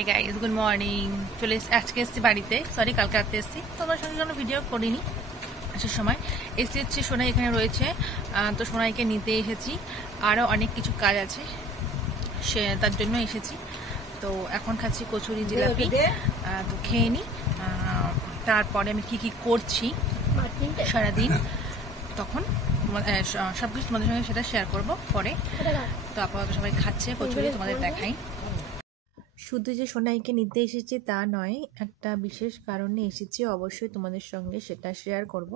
Hi guys, good morning. চলে আজকে এসেছি বাড়িতে, সরি কালকে রাতে এসেছি, তোমার সঙ্গে কোনো ভিডিও করিনি। আসার সময় এসে হচ্ছে সোনাই এখানে রয়েছে, তো সোনাইকে নিতে এসেছি। আরও অনেক কিছু কাজ আছে, সে তার জন্য এসেছি। তো এখন খাচ্ছি কচুরি জিলাপি, তো খেয়ে নিই। তারপরে আমি কি কি করছি সারাদিন, তখন সব কিছু তোমাদের সঙ্গে সেটা শেয়ার করবো পরে। তো আপাতত সবাই খাচ্ছে কচুরি, তোমাদের দেখাই। শুধু যে সোনাইকে নিতে এসেছি তা নয়, একটা বিশেষ কারণে এসেছি, অবশ্যই তোমাদের সঙ্গে সেটা শেয়ার করব।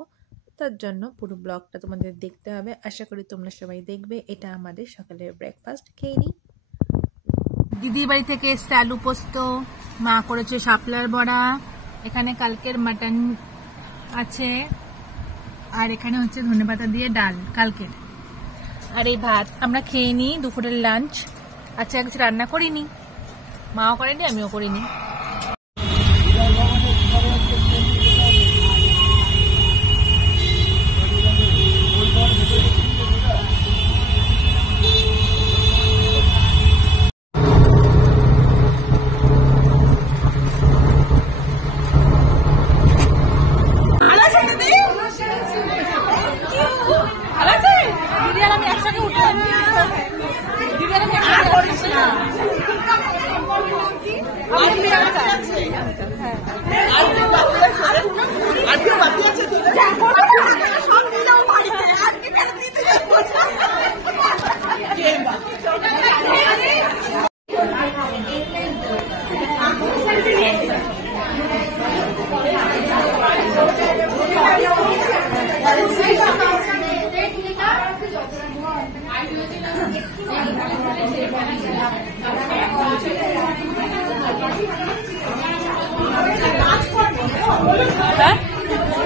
তার জন্য পুরো ব্লগটা তোমাদের দেখতে হবে। আশা করি তোমরা সবাই দেখবে। এটা আমাদের সকালের ব্রেকফাস্ট, খেয়ে নিই। দিদির বাড়ি থেকে এসছে আলু পোস্ত, মা করেছে শাপলার বড়া, এখানে কালকের মাটন আছে, আর এখানে হচ্ছে ধনেপাতা দিয়ে ডাল কালকের, আর এই ভাত। আমরা খেয়ে নিই দুপুরের লাঞ্চ। আচ্ছা, কিছু রান্না করিনি, মাও করেনি, আমিও করিনি।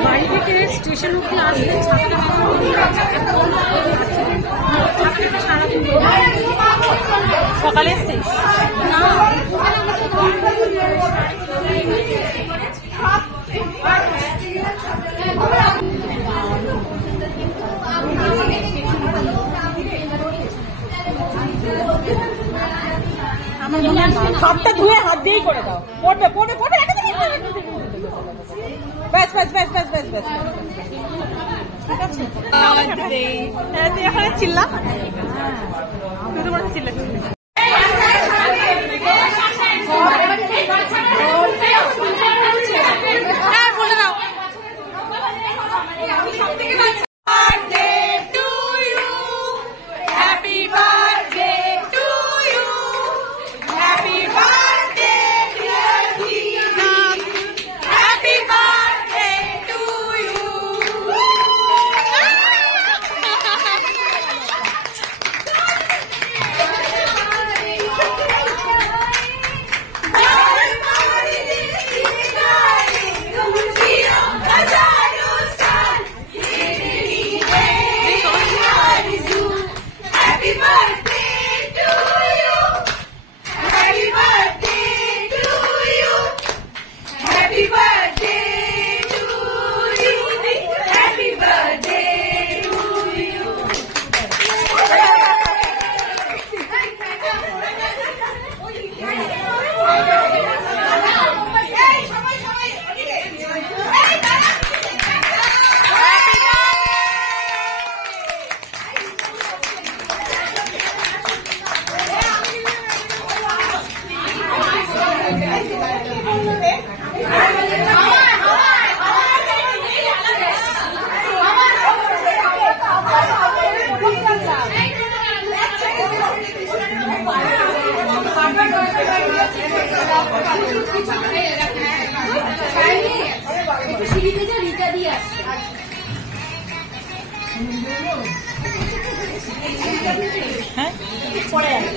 বাড়ি থেকে স্টেশন অব্দি আসলে সকালে এসছিস? সবটা ধুয়ে হাত দিয়েই করে দাও। পড়বে পড়বে পড়বে, ব্যাস ব্যাস ব্যাস ব্যাস ব্যাস ব্যাস। ঠিক আছে, তুই এখন চিল্লা, তুই তো বলছিস চিল্লা।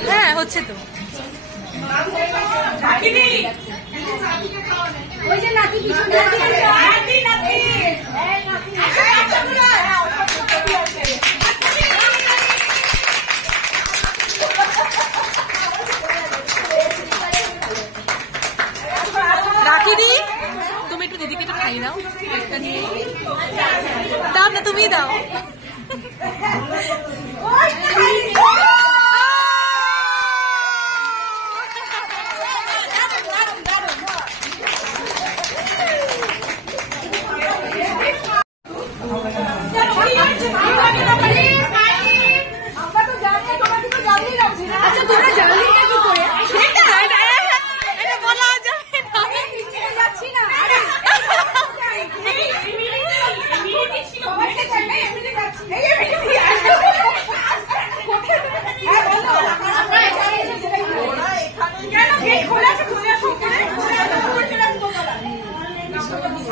হ্যাঁ হচ্ছে তো। রাখি দি, তুমি একটু দিদিকে একটু খাইয়ে দাও, দাও না, তুমি দাও।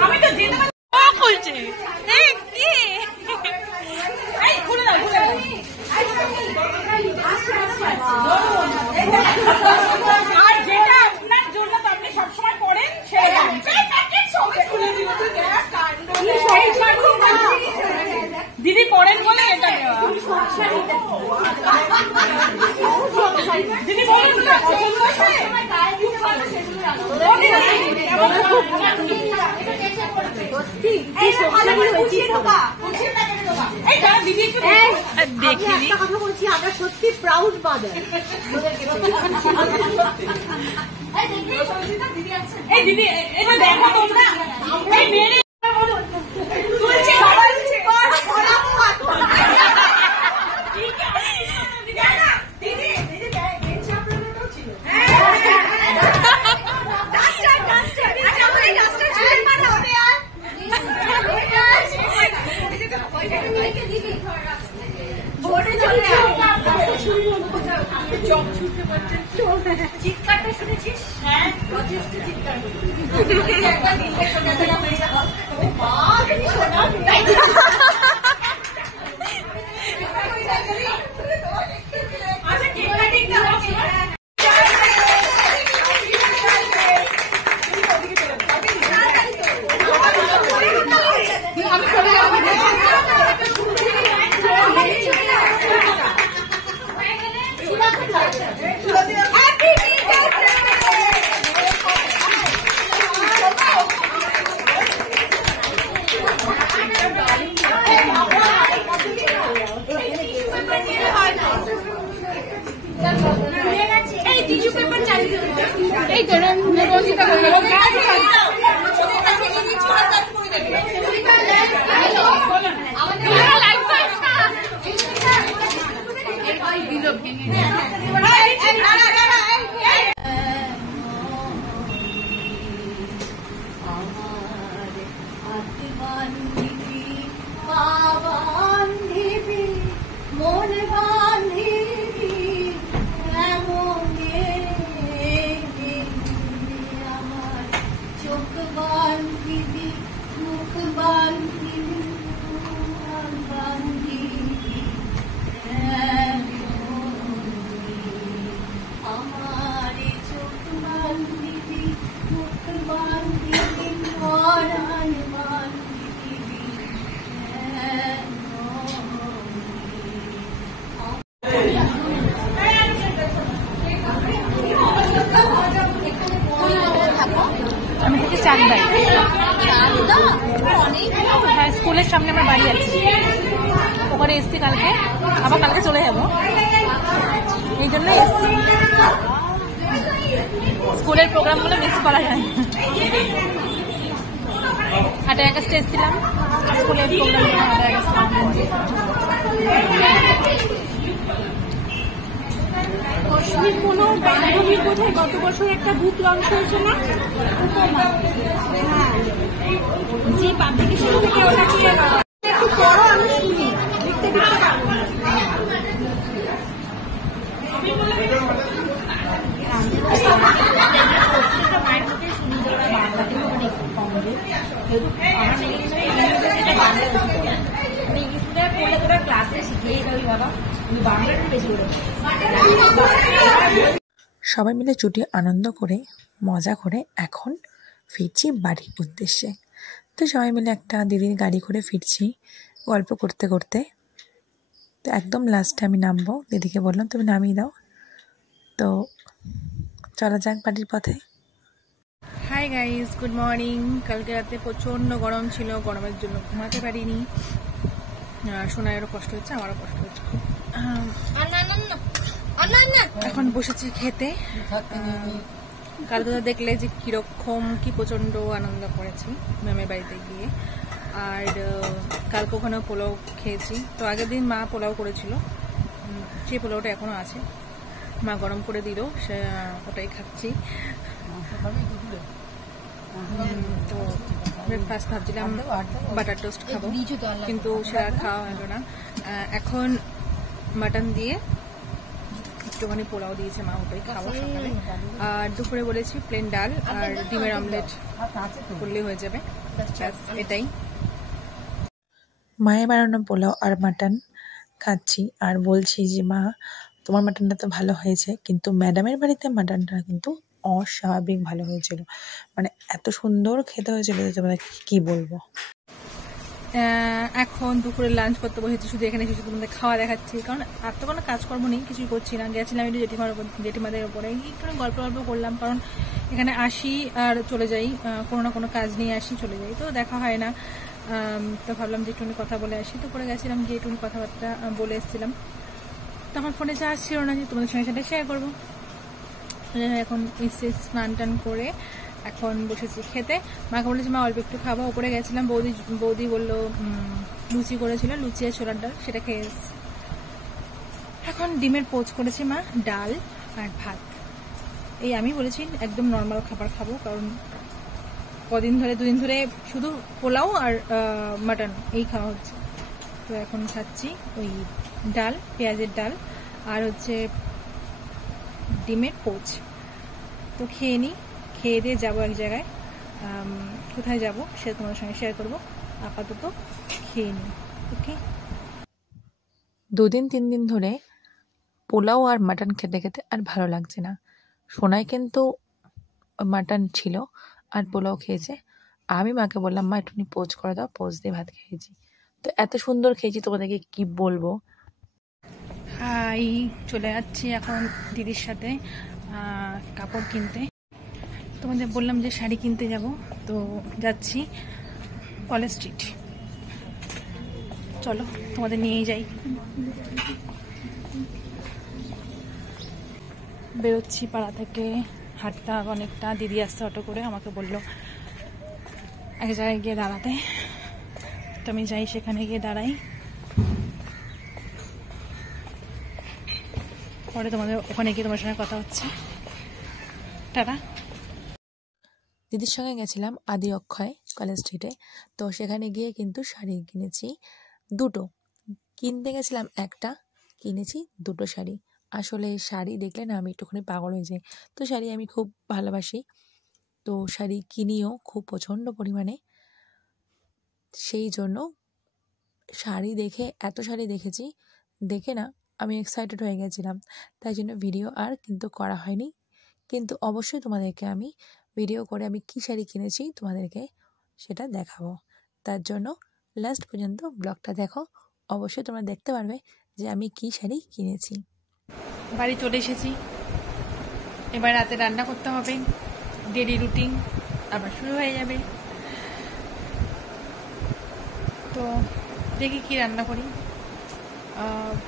আমি তো যেতে পারি খুলছে খুলে দাও আর যেটা আপনার জন্য তো আপনি সবসময় পড়েন সেটা দিদি পড়েন বলে এটা দেওয়া দিদি বলুন আমরা সত্যি প্রাউড মাদার। এই দিদি এবার দেখো তোমরা এই মেয়ে চিৎকারটা শুনেছিস? হ্যাঁ, যথেষ্ট চিৎকার। এই তো রঞ্জিতা স্কুলের সামনে আমার বাড়ি আছে, ওখানে এসছি কালকে, আবার কালকে চলে যাবো, এই জন্য এসছি। স্কুলের প্রোগ্রামগুলো মিস করা যায়। 8 আগস্টে এসেছিলাম, স্কুলের প্রোগ্রামগুলো 8 আগস্টে। কোনো বান্ধবীর বোধহয় গত বছর একটা বুক লঞ্চ হয়েছে না, যে পাবলিকেশন থেকে ওটা কি একটু বড় আমি শুনি, দেখতে মায়ের মুখে শুনি যে ওরা বাংলাতে মানে একটু কম হবে, যেহেতু আমার ইংলিশটা পড়লে তোরা ক্লাসে শিখিয়েই যাবি বাবা, আমি বাংলাটা বেশি করে। সবাই মিলে ছুটি আনন্দ করে মজা করে এখন ফিরছি বাড়ির উদ্দেশ্যে। তো সবাই মিলে একটা দিদির গাড়ি করে ফিরছি গল্প করতে করতে। তো একদম লাস্টে আমি নামবো, দিদিকে বললাম তুমি নামিয়ে দাও। তো চলা যাক বাড়ির পথে। Hi guys, good morning. কালকে রাতে প্রচণ্ড গরম ছিল, গরমের জন্য ঘুমাতে পারিনি। সোনায়েরও কষ্ট হচ্ছে, আমারও কষ্ট হচ্ছে খুব। এখন বসেছি খেতে। কালকে তো দেখলে যে কিরকম কি প্রচণ্ড আনন্দ করেছি ম্যামের বাড়িতে গিয়ে। আর কালকে ওখানেও পোলাও খেয়েছি। তো আগের দিন মা পোলাও করেছিল, সেই পোলাওটা এখনও আছে, মা গরম করে দিল, সে ওটাই খাচ্ছি। তো ব্রেকফাস্ট ভাবছিলাম বাটার টোস্ট খাবো, কিন্তু সেটা খাওয়া হলো না। এখন মাটন দিয়ে একটুখানি পোলাও দিয়েছে মা, ওটাই খাওয়া সকালে। আর দুপুরে বলেছি প্লেন ডাল আর ডিমের অমলেট করলেই হয়ে যাবে, এটাই। মায়ের বানানো পোলাও আর মাটন খাচ্ছি আর বলছি যে মা তোমার মাটনটা তো ভালো হয়েছে, কিন্তু ম্যাডামের বাড়িতে মাটনটা কিন্তু অস্বাভাবিক ভালো হয়েছিল, মানে এত সুন্দর খেতে হয়েছিল যে তোমাদের কী বলবো। এখন দুপুরে লাঞ্চ করতে বসেছি, শুধু এখানে এসে তোমাদের খাওয়া দেখাচ্ছি, কারণ আর তো কোনো কাজকর্ম নেই, কিছুই করছি না। গেছিলাম একটু জেঠিমাদের ওপরে একটু গল্প করলাম, কারণ এখানে আসি আর চলে যাই, কোনো না কোনো কাজ নিয়ে আসি চলে যাই, তো দেখা হয় না। তো ভাবলাম যে একটু কথা বলে আসি, তো করে গেছিলাম গিয়ে একটু কথাবার্তা বলে এসেছিলাম। তখন ফোনে চার্জ ছিল না যে তোমাদের সঙ্গে সেটা শেয়ার করবো। এখন এসে স্নান টান করে এখন বসেছি খেতে। মাকে বলেছি মা অল্প একটু খাবো। ওপরে গেছিলাম, বৌদি বললো লুচি করেছিল, লুচি আর ছোলার ডাল, সেটা খেয়ে এসেছি। এখন ডিমের পোচ করেছি মা, ডাল আর ভাত। এই আমি বলেছি একদম নর্মাল খাবার খাবো, কারণ দুদিন ধরে শুধু পোলাও আর মাটন এই খাওয়া হচ্ছে। তো এখন খাচ্ছি ওই ডাল, পেঁয়াজের ডাল আর হচ্ছে ডিমের পোচ। তো খেয়ে নিই, খেয়ে দিয়ে যাবো এক জায়গায়, কোথায় যাব সেটা তোমার সঙ্গে শেয়ার করবো। আপাতত খেয়ে নিই, ওকে। 2-3 দিন ধরে পোলাও আর মাটন খেতে খেতে আর ভালো লাগছে না। সোনাই কিন্তু মাটন ছিল আর পোলাও খেয়েছে, আমি মাকে বললাম মা একটুখানি পোচ করে দাও, পোচ দিয়ে ভাত খেয়েছি। তো এত সুন্দর খেয়েছি তোমাদেরকে কি বলবো। হাই, চলে যাচ্ছি এখন দিদির সাথে কাপড় কিনতে। তোমাদের বললাম যে শাড়ি কিনতে যাব, তো যাচ্ছি কলেজ স্ট্রিট। চলো তোমাদের নিয়েই যাই। বেরোচ্ছি পাড়া থেকে, হাটটা অনেকটা। দিদি আসতে অটো করে, আমাকে বললো এক জায়গায় গিয়ে দাঁড়াতে, তো আমি যাই, সেখানে গিয়ে দাঁড়াই। পরে তোমাদের ওখানে গিয়ে তোমার সঙ্গে কথা হচ্ছে। টাটা। দিদির সঙ্গে গেছিলাম আদি অক্ষয় কলেজ স্ট্রিটে, তো সেখানে গিয়ে কিন্তু শাড়ি কিনেছি দুটো। কিনতে গেছিলাম একটা, কিনেছি দুটো শাড়ি। আসলে শাড়ি দেখলে না আমি একটুখানি পাগল হয়ে যাই, তো শাড়ি আমি খুব ভালোবাসি, তো শাড়ি কিনিও খুব প্রচণ্ড পরিমাণে। সেই জন্য শাড়ি দেখে, এত শাড়ি দেখেছি, দেখে না আমি এক্সাইটেড হয়ে গেছিলাম, তাই জন্য ভিডিও আর কিন্তু করা হয়নি। কিন্তু অবশ্যই তোমাদেরকে আমি ভিডিও করে আমি কী শাড়ি কিনেছি তোমাদেরকে সেটা দেখাবো। তার জন্য লাস্ট পর্যন্ত ব্লগটা দেখো, অবশ্যই তোমরা দেখতে পারবে যে আমি কী শাড়ি কিনেছি। বাড়ি চলে এসেছি, এবার রাতে রান্না করতে হবে, ডেলি রুটিন আবার শুরু হয়ে যাবে। তো দেখি কি রান্না করি,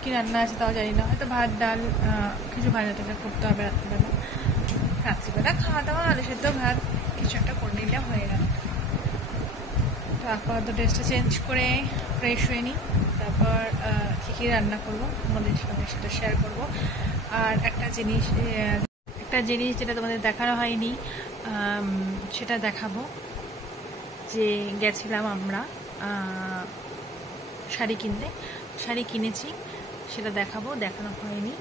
কি রান্না আছে তাও জানি না, হয়তো ভাত ডাল কিছু ভাজা টাজা করতে হবে রাত্রিবেলা। রাত্রিবেলা খাওয়া দাওয়া আলু সেদ্ধ ভাত কিছু একটা করে নিলে হয়ে গেল। তো আপাতত ড্রেসটা চেঞ্জ করে ফ্রেশ হয়ে নিই, তারপর কী রান্না করবো তোমাদের সাথে সেটা শেয়ার করবো। আর একটা জিনিস যেটা তোমাদের দেখানো হয়নি সেটা দেখাবো, যে গেছিলাম আমরা শাড়ি কিনতে, শাড়ি কিনেছি সেটা দেখানো হয়নি।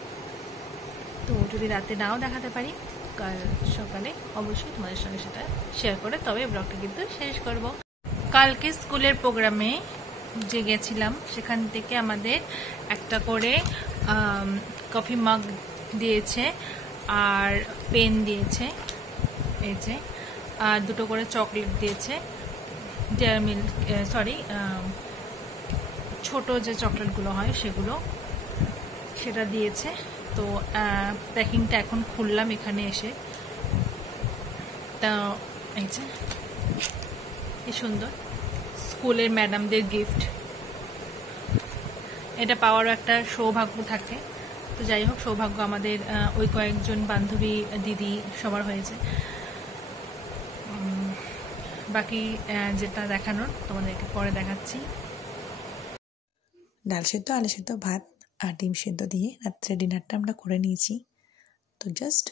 তো যদি রাতে নাও দেখাতে পারি, কাল সকালে অবশ্যই তোমাদের সঙ্গে সেটা শেয়ার করে তবে ব্লগটা কিন্তু শেষ করব। কালকে স্কুলের প্রোগ্রামে যে গেছিলাম সেখান থেকে আমাদের একটা করে কফি মাগ দিয়েছে আর পেন দিয়েছে, এই যে, আর দুটো করে চকলেট দিয়েছে, ডেয়ারি মিল্ক, সরি ছোট যে চকলেটগুলো হয় সেটা দিয়েছে। তো প্যাকিংটা এখন খুললাম এখানে এসে, তা এই যে কি সুন্দর স্কুলের ম্যাডামদের গিফট, এটা পাওয়ারও একটা সৌভাগ্য থাকে। তো যাই হোক, সৌভাগ্য আমাদের ওই কয়েকজন বান্ধবী দিদি সবার হয়েছে। বাকি যেটা দেখানোর তোমাদেরকে পরে দেখাচ্ছি। ডাল সেদ্ধ, আলু সেদ্ধ, ভাত আর ডিম সেদ্ধ দিয়ে রাত্রে ডিনারটা আমরা করে নিয়েছি। তো জাস্ট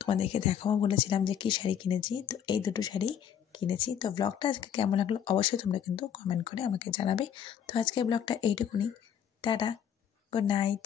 তোমাদেরকে দেখাবো বলেছিলাম যে কী শাড়ি কিনেছি, তো এই দুটো শাড়ি কিনেছি। তো ব্লগটা আজকে কেমন লাগলো অবশ্যই তোমরা কিন্তু কমেন্ট করে আমাকে জানাবে। তো আজকে ব্লগটা এইটুকুনি, টাটা, গুড নাইট।